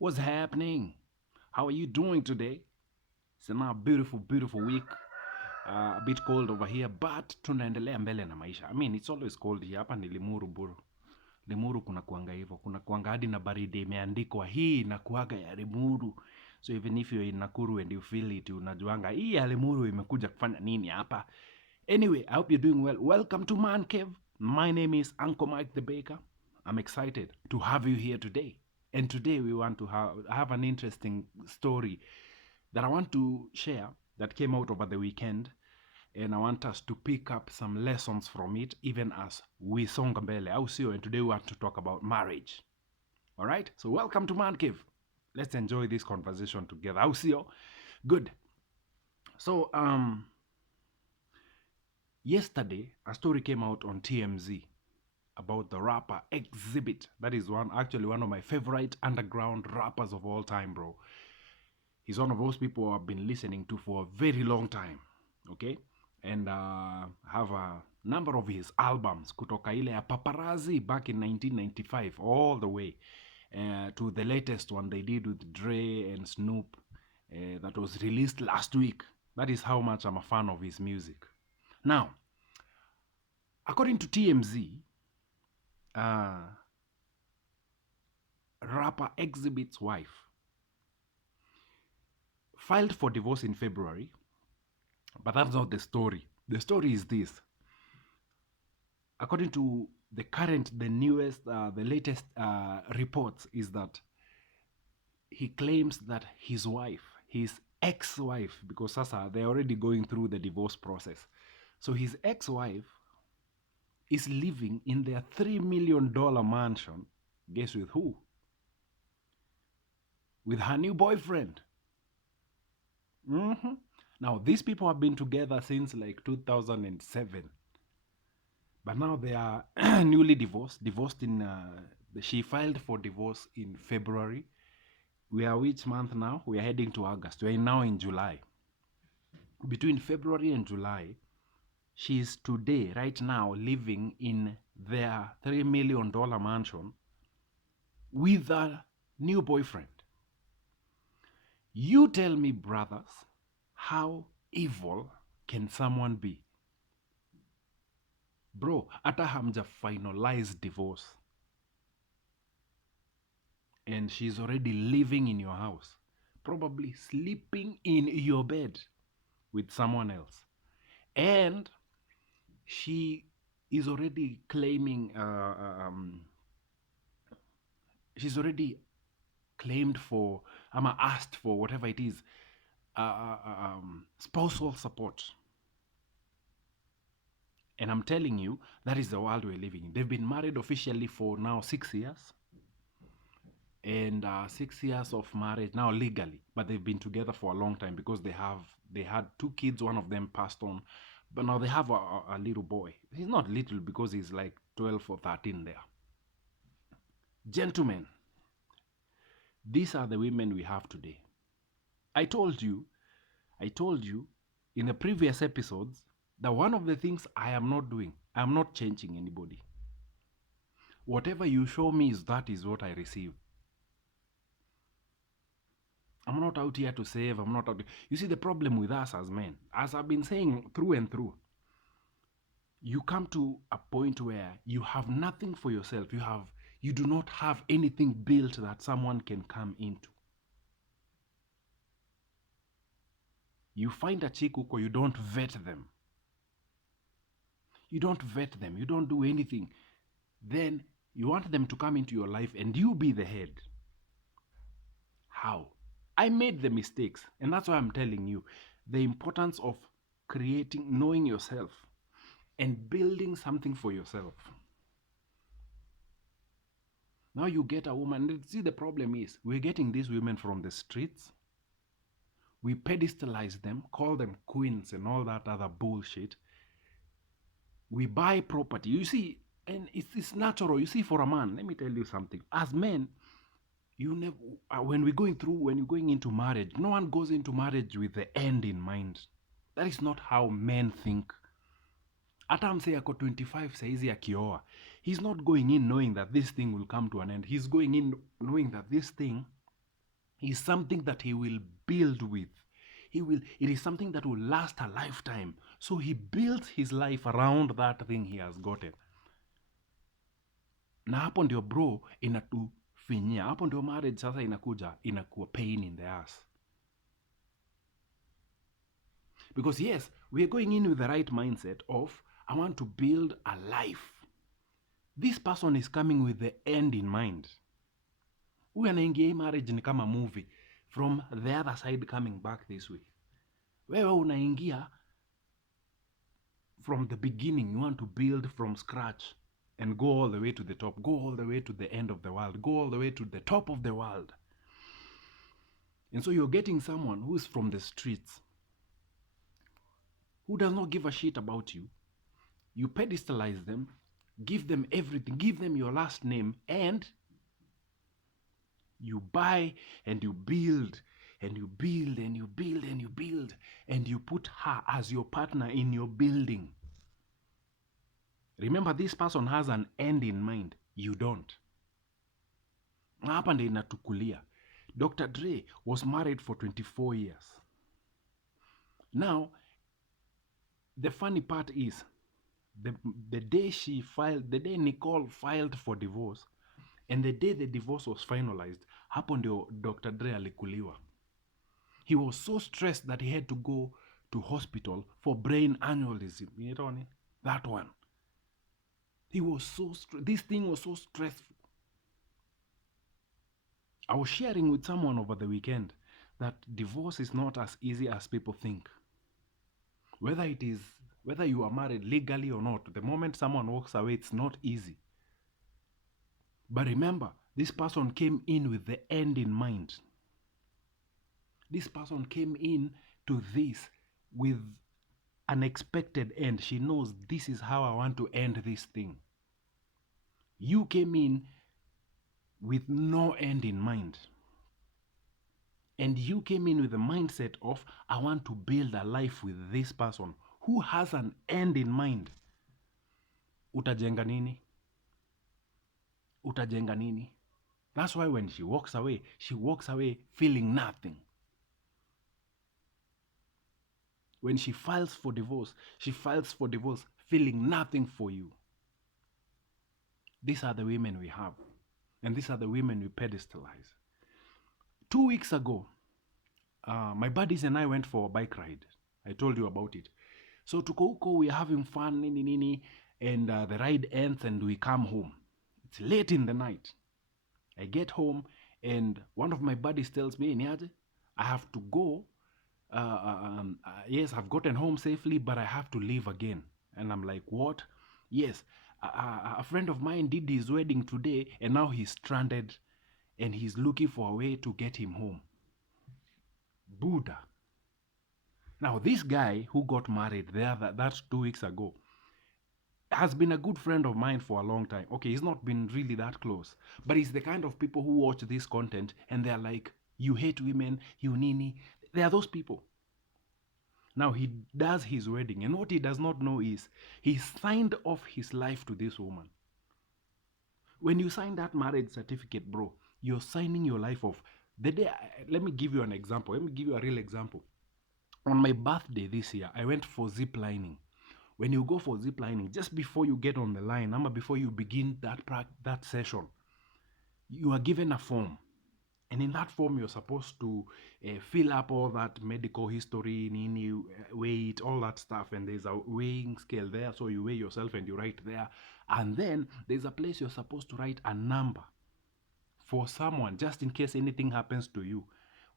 What's happening? How are you doing today? It's a beautiful week. A bit cold over here, but tunaendelea mbele na maisha. I mean, it's always cold here. Hapa ni Limuru buru. Limuru kuna kuanga hivyo. Kuna kuanga hadi na baridi imeandikwa hii na kuaga ya Limuru. So even if you're in Nakuru and you feel it, unajuanga hii ya Limuru imekuja kufanya nini hapa. Anyway, I hope you're doing well. Welcome to Man Cave. My name is Uncle Mike the Baker. I'm excited to have you here today. And today we want to have an interesting story that I want to share that came out over the weekend. And I want us to pick up some lessons from it, even as we songa mbele. Au sio? And today we want to talk about marriage. All right? So welcome to Man Cave. Let's enjoy this conversation together. Au sio? Good. So, yesterday, a story came out on TMZ about the rapper Exhibit. That is one of my favorite underground rappers of all time, bro. He's one of those people I've been listening to for a very long time, okay? And have a number of his albums, kutoka ile ya Paparazzi back in 1995, all the way to the latest one they did with Dre and Snoop that was released last week. That is how much I'm a fan of his music. Now, according to TMZ, rapper Exhibit's wife filed for divorce in February, but that's not the story. The story is this. According to the newest, the latest reports is that he claims that his ex-wife, because sasa they're already going through the divorce process. So his ex-wife is living in their $3 million mansion. Guess with who? With her new boyfriend. Now, these people have been together since like 2007. But now they are newly divorced. She filed for divorce in February. We are which month now? We are heading to August. We are now in July. Between February and July, she is today, right now, living in their $3 million mansion with a new boyfriend. You tell me, brothers, how evil can someone be? Bro, hata hamja finalize divorce and she's already living in your house, probably sleeping in your bed with someone else, and she is already claiming she's already claimed for asked for whatever it is, spousal support. And I'm telling you, that is the world we're living in. They've been married officially for now 6 years. And 6 years of marriage now legally, but they've been together for a long time because they had two kids. One of them passed on, but now they have a little boy. He's not little because he's like 12 or 13 there. Gentlemen, these are the women we have today. I told you in the previous episodes that one of the things I am not doing, I am not changing anybody. Whatever you show me that is what I receive. I'm not out here to save. I'm not out. You see, the problem with us as men, as I've been saying through and through, you come to a point where you have nothing for yourself. You do not have anything built that someone can come into. You find a chick huko, you don't vet them. You don't vet them. You don't do anything. Then you want them to come into your life and you be the head. How? I made the mistakes, and that's why I'm telling you the importance of knowing yourself and building something for yourself. Now you get a woman. See, the problem is we're getting these women from the streets. We pedestalize them, call them queens and all that other bullshit. We buy property. You see, and it's natural. You see, for a man, let me tell you something. As men, you never, when you're going into marriage, no one goes into marriage with the end in mind. That is not how men think. Hata msee ako 25 saizi akioa, he's not going in knowing that this thing will come to an end. He's going in knowing that this thing is something that he will build with. It is something that will last a lifetime. So he builds his life around that thing he has gotten. Na hapo ndio bro inatufinyia. Hapo ndio marriage sasa inakuwa pain in the ass. Because yes, we are going in with the right mindset of, I want to build a life. This person is coming with the end in mind. Huyu anaingia hii marriage ni kama movie, from the other side coming back this way. Wewe unaingia from the beginning, you want to build from scratch and go all the way to the top, go all the way to the end of the world, go all the way to the top of the world. And so you're getting someone who is from the streets, who does not give a shit about you. You pedestalize them, give them everything, give them your last name, and you buy and you build and you build and you build and you build, and you put her as your partner in your building. Remember, this person has an end in mind. You don't. Hapa ndio inatukulia. Dr. Dre was married for 24 years. Now, the funny part is, the day Nicole filed for divorce, and the day the divorce was finalized, hapo ndio Dr. Dre alikuliwa. He was so stressed that he had to go to hospital for brain aneurysm. You know that one. He was so this thing was so stressful. I was sharing with someone over the weekend that divorce is not as easy as people think. Whether you are married legally or not, the moment someone walks away, it's not easy. But remember, this person came in with the end in mind. This person came in to this with an expected end. She knows, this is how I want to end this thing. You came in with no end in mind. And you came in with the mindset of, I want to build a life with this person who has an end in mind. Utajenga nini? Utajenga nini? That's why when she walks away feeling nothing. When she files for divorce feeling nothing for you. These are the women we have. And these are the women we pedestalize. 2 weeks ago, my buddies and I went for a bike ride. I told you about it. So tuko huko, we are having fun, nini, and the ride ends and we come home. It's late in the night. I get home and one of my buddies tells me, Niaje, I have to go. Yes, I've gotten home safely, but I have to leave again. And I'm like, what? Yes, a friend of mine did his wedding today and now he's stranded and he's looking for a way to get him home. Buddha. Now, this guy who got married that's 2 weeks ago has been a good friend of mine for a long time. Okay, he's not been really that close, but he's the kind of people who watch this content and they're like, you hate women, you nini. They are those people. Now, he does his wedding, and what he does not know is he signed off his life to this woman. When you sign that marriage certificate, bro, you're signing your life off. Let me give you an example. Let me give you a real example. On my birthday this year, I went for zip lining. When you go for zip lining, just before you get on the line, before you begin that session, you are given a form. And in that form, you're supposed to fill up all that medical history, weight, all that stuff. And there's a weighing scale there. So you weigh yourself and you write there. And then there's a place you're supposed to write a number for someone, just in case anything happens to you.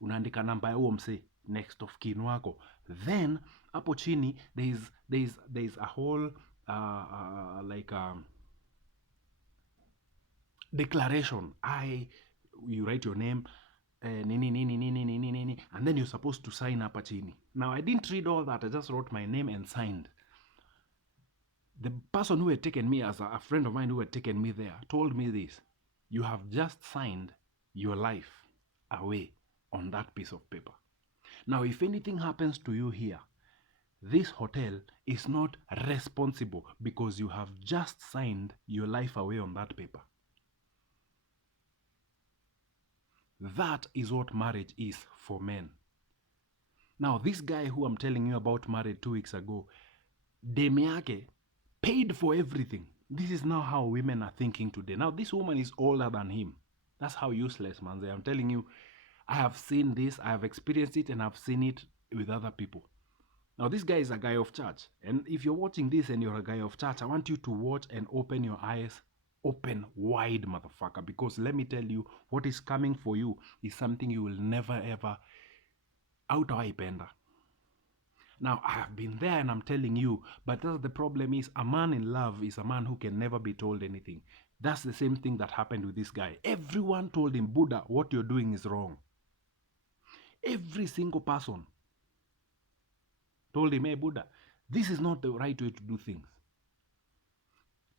Unaandika namba ya huo mse, next of kin wako. Then, hapo chini, there's a whole, declaration. You write your name, nini, and then you're supposed to sign up chini. Now, I didn't read all that. I just wrote my name and signed. The person who had taken me, as a friend of mine who had taken me there, told me this: you have just signed your life away on that piece of paper. Now, if anything happens to you here, this hotel is not responsible because you have just signed your life away on that paper. That is what marriage is for men. Now, this guy who I'm telling you about married 2 weeks ago, demu yake paid for everything. This is now how women are thinking today. Now, this woman is older than him. That's how useless, man. I'm telling you, I have seen this, I have experienced it, and I've seen it with other people. Now, this guy is a guy of church. And if you're watching this and you're a guy of church, I want you to watch and open your eyes, open wide, motherfucker. Because let me tell you, what is coming for you is something you will never ever hautawaipenda. Now, I have been there and I'm telling you, but that's the problem is a man in love is a man who can never be told anything. That's the same thing that happened with this guy. Everyone told him, Buddha, what you're doing is wrong. Every single person told him, hey, Buddha, this is not the right way to do things.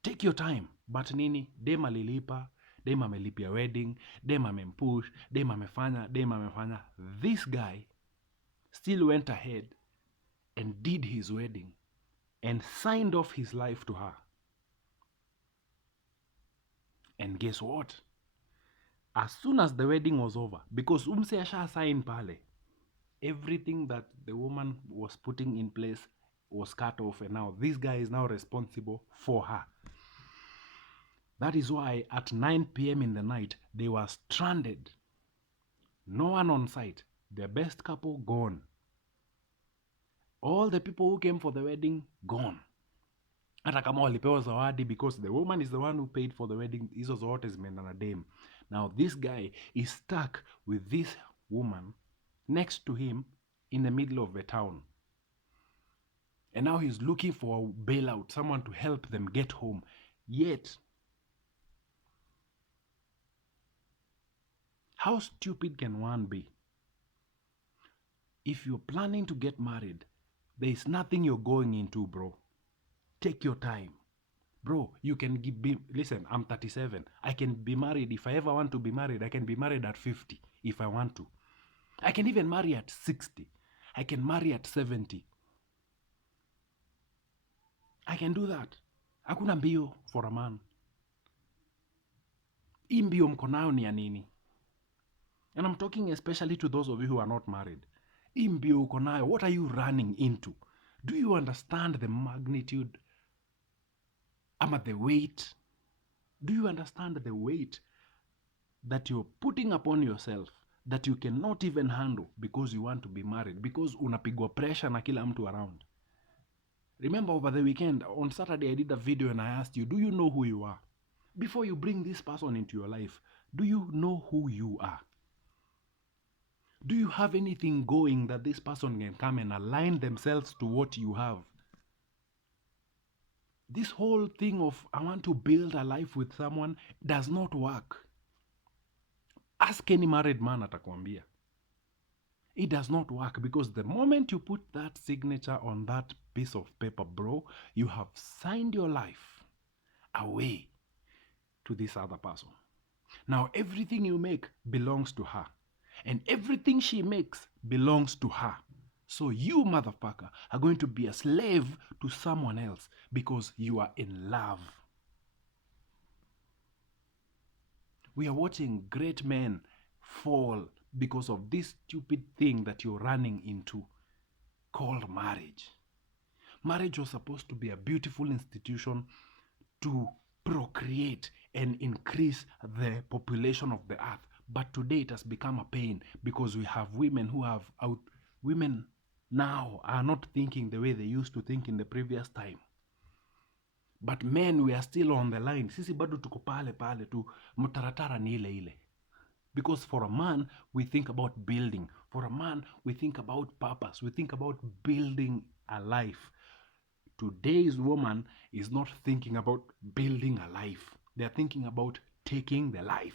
Take your time. But nini, dem alilipa, dem amelipia wedding, dem amempush, dem amefanya. This guy still went ahead and did his wedding and signed off his life to her. And guess what? As soon as the wedding was over, because umse asha sign pale, everything that the woman was putting in place was cut off, and now this guy is now responsible for her. That is why at 9 p.m. in the night, they were stranded. No one on site. Their best couple gone. All the people who came for the wedding gone. Hata kama walipewa zawadi, because the woman is the one who paid for the wedding. Hizo zote zimeenda na dem. Now this guy is stuck with this woman next to him in the middle of the town. And now he's looking for a bailout, someone to help them get home. Yet, how stupid can one be? If you're planning to get married, there is nothing you're going into, bro. Take your time. Bro, you can listen, I'm 37. I can be married. If I ever want to be married, I can be married at 50 if I want to. I can even marry at 60. I can marry at 70. I can do that. Hakuna mbio for a man. Hii mbio mko nayo ni ya nini? And I'm talking especially to those of you who are not married. Hii mbio uko nayo, what are you running into? Do you understand the magnitude? The weight? Do you understand the weight that you're putting upon yourself that you cannot even handle because you want to be married? Because unapigwa pressure na kila mtu around. Remember over the weekend, on Saturday, I did a video and I asked you, do you know who you are? Before you bring this person into your life, do you know who you are? Do you have anything going that this person can come and align themselves to what you have? This whole thing of I want to build a life with someone does not work. Ask any married man atakwambia. It does not work, because the moment you put that signature on that piece of paper, bro, you have signed your life away to this other person. Now everything you make belongs to her. And everything she makes belongs to her. So you, motherfucker, are going to be a slave to someone else because you are in love. We are watching great men fall because of this stupid thing that you're running into called marriage. Marriage was supposed to be a beautiful institution to procreate and increase the population of the earth. But today it has become a pain because we have women who have women now are not thinking the way they used to think in the previous time. But men, we are still on the line. Sisi bado tuko pale tu, mtaratara ni ile ile. Because for a man, we think about building. For a man, we think about purpose. We think about building a life. Today's woman is not thinking about building a life. They are thinking about taking the life.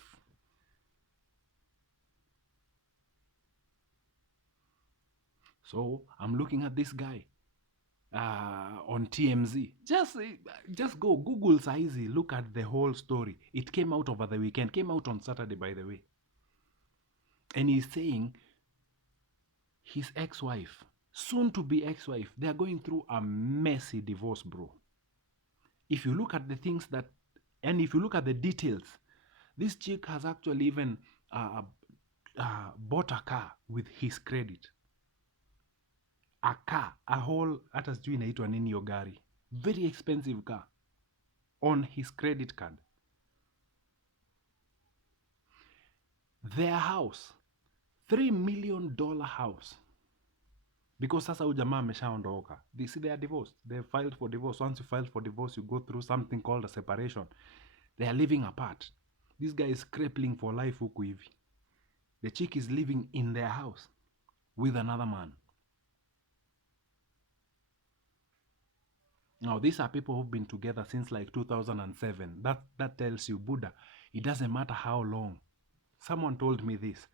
So I'm looking at this guy on TMZ. Just go Google saizi, look at the whole story. It came out over the weekend. Came out on Saturday, by the way. And he's saying his ex-wife, soon to be ex-wife, they are going through a messy divorce, bro. If you look at the things and if you look at the details, this chick has actually even bought a car with his credit. A car, a whole, hata sijui inaitwa nini hiyo gari, very expensive car, on his credit card. Their house, $3 million house, because sasa huyu jamaa ameshaondoka. They are divorced. They filed for divorce. Once you file for divorce, you go through something called a separation. They are living apart. This guy is crippling for life huku hivi. The chick is living in their house with another man. Now, these are people who've been together since like 2007. That tells you, Buddha, it doesn't matter how long. Someone told me this.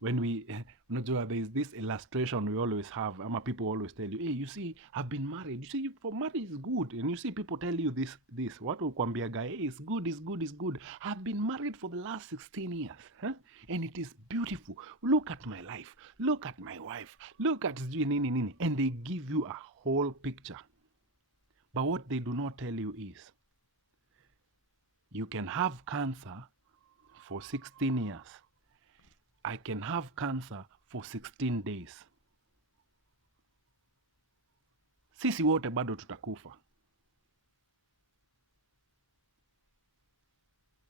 When we, there is this illustration we always have. People always tell you, hey, you see, I've been married. You see, for marriage is good. And you see people tell you this. What will kwambia guy, hey, it's good, it's good, it's good. I've been married for the last 16 years. Huh? And it is beautiful. Look at my life. Look at my wife. Look at nini nini. And they give you a whole picture. But what they do not tell you is, you can have cancer for 16 years. I can have cancer for 16 days. Sisi wote bado tutakufa.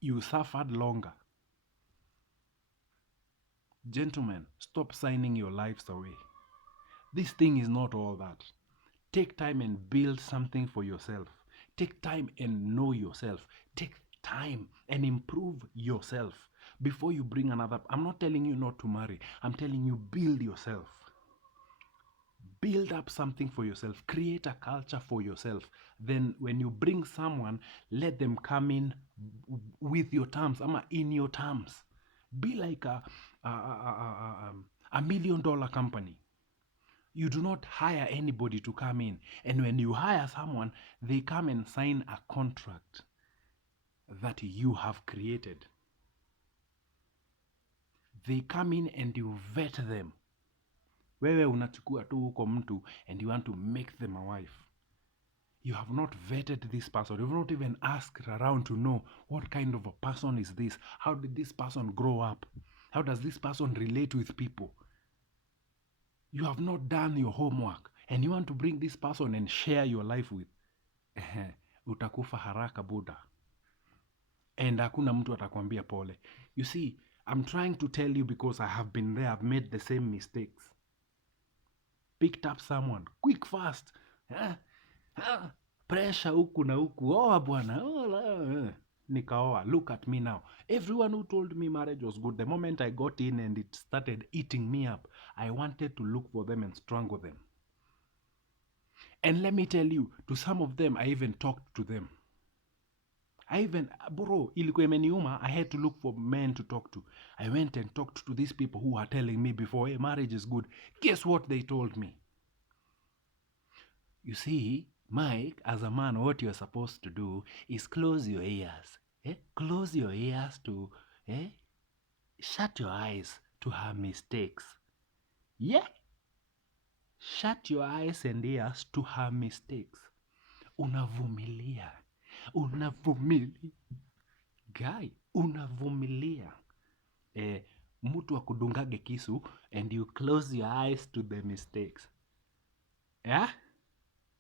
You suffered longer. Gentlemen, stop signing your lives away. This thing is not all that. Take time and build something for yourself. Take time and know yourself. Take time and improve yourself before you bring another. I'm not telling you not to marry. I'm telling you, build yourself. Build up something for yourself. Create a culture for yourself. Then when you bring someone, let them come in with your terms, in your terms. Be like a $1 million company. You do not hire anybody to come in. And when you hire someone, they come and sign a contract that you have created. They come in and you vet them. Wewe unachukua tu huko mtu and you want to make them a wife. You have not vetted this person. You have not even asked around to know what kind of a person is this. How did this person grow up? How does this person relate with people? You have not done your homework and you want to bring this person and share your life with. Utakufa haraka, Buddha. And hakuna mtu atakwambia pole. You see, I'm trying to tell you because I have been there. I've made the same mistakes. Picked up someone quick, fast. Pressure huku na huku. Oa bwana. Nikaoa. Look at me now. Everyone who told me marriage was good, the moment I got in and it started eating me up, I wanted to look for them and strangle them. And let me tell you, to some of them, I even talked to them. Ilikuwa imeniuma, I had to look for men to talk to. I went and talked to these people who are telling me before, hey, marriage is good. Guess what they told me? You see, Mike, as a man, what you're supposed to do is close your ears. Close your ears to, shut your eyes to her mistakes. Yeah? Shut your eyes and ears to her mistakes. Unavumilia. Guy, unavumilia. Mtu akudungage kisu and you close your eyes to the mistakes. Yeah?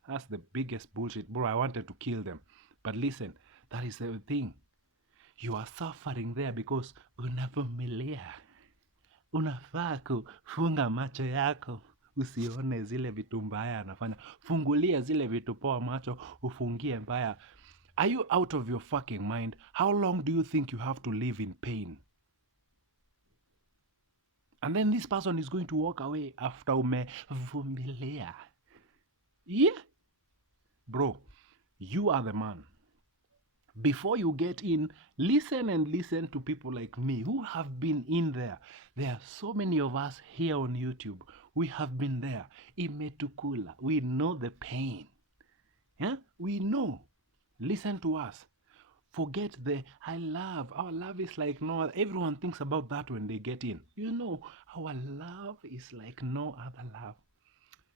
That's the biggest bullshit. Bro, I wanted to kill them. But listen, that is the thing. You are suffering there because unavumilia. Unafaa kufunga macho yako. Usione zile vitu mbaya anafanya. Fungulia zile vitu poa macho, ufungie mbaya. Are you out of your fucking mind? How long do you think you have to live in pain? And then this person is going to walk away after umevumilia. Yeah. Bro, you are the man. Before you get in, listen and listen to people like me who have been in there. There are so many of us here on YouTube. We have been there. Imetukula. We know the pain. Yeah? We know. Listen to us. Forget the I love. Our love is like no other. Everyone thinks about that when they get in. You know, our love is like no other love.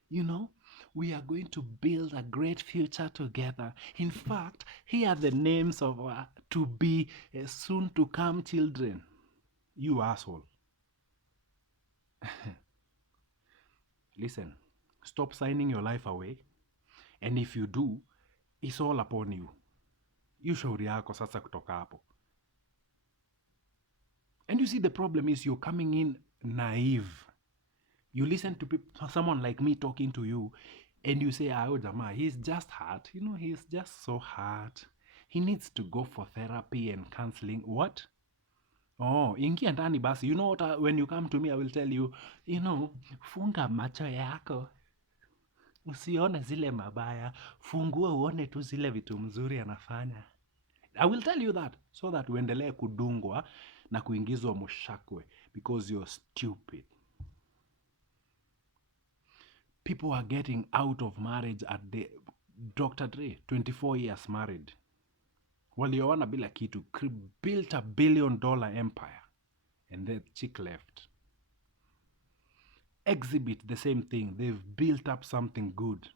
You know, we are going to build a great future together. In fact, here are the names of to be soon to come children. You asshole. Listen, stop signing your life away. And if you do, it's all upon you. You shauri yako sasa kutoka hapo. And you see, the problem is you're coming in naive. You listen to someone like me talking to you, and you say, oh, Jama, he's just hurt. He's just so hurt. He needs to go for therapy and counseling. What? Oh, ingia ndani basi. You know what? When you come to me, I will tell you, funga macho yako. Usione zile mabaya. Fungua uone tu zile vitu mzuri anafanya. I will tell you that so that uendelee kudungwa na kuingizwa mushakwe because you're stupid. People are getting out of marriage at the Dr. Dre, 24 years married. Walioana bila kitu, built a $1 billion empire, and the chick left. Exhibit, the same thing. They've built up something good.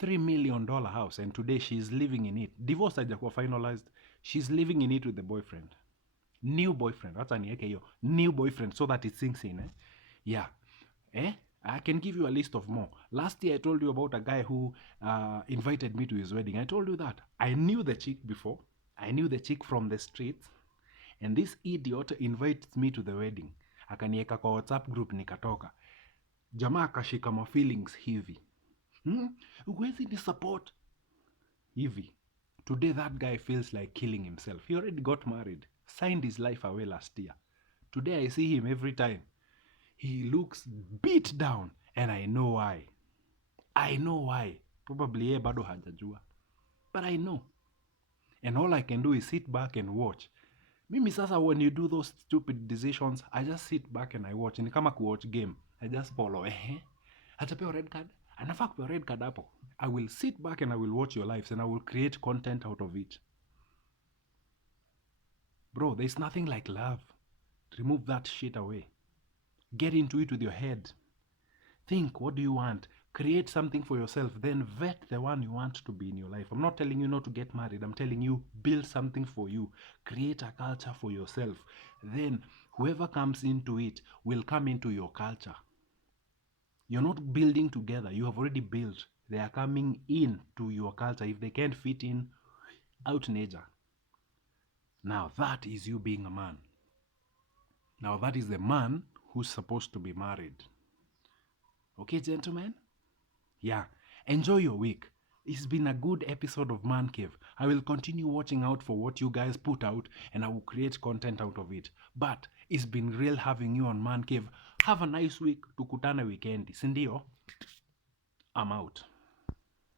$3 million house, and today she's living in it. Divorce haijakuwa finalized. She's living in it with the boyfriend. New boyfriend. Hata niweke hiyo. New boyfriend, so that it sinks in. Yeah. I can give you a list of more. Last year I told you about a guy who invited me to his wedding. I told you that. I knew the chick before. I knew the chick from the streets. And this idiot invited me to the wedding. Akanieka kwa WhatsApp group nikatoka. Jamaa akashika ma feelings hivi. Huwezi ni support. Hivi. Today that guy feels like killing himself. He already got married. Signed his life away last year. Today I see him every time. He looks beat down, and I know why. I know why. Probably yeye bado hajajua. But I know. And all I can do is sit back and watch. Mimi sasa, when you do those stupid decisions, I just sit back and I watch. Ni kama kuwatch game. I just follow. Atapewa red card. Anafaa kupewa red card hapo. I will sit back and I will watch your lives and I will create content out of it. Bro, there's nothing like love. Remove that shit away. Get into it with your head. Think, what do you want? Create something for yourself. Then vet the one you want to be in your life. I'm not telling you not to get married. I'm telling you, build something for you. Create a culture for yourself. Then whoever comes into it will come into your culture. You're not building together. You have already built. They are coming in to your culture. If they can't fit in, out nature. Now that is you being a man. Now that is the man who's supposed to be married. Okay, gentlemen? Yeah. Enjoy your week. It's been a good episode of Man Cave. I will continue watching out for what you guys put out and I will create content out of it. But it's been real having you on Man Cave. Have a nice week. Tukutane weekend. Sindio? I'm out.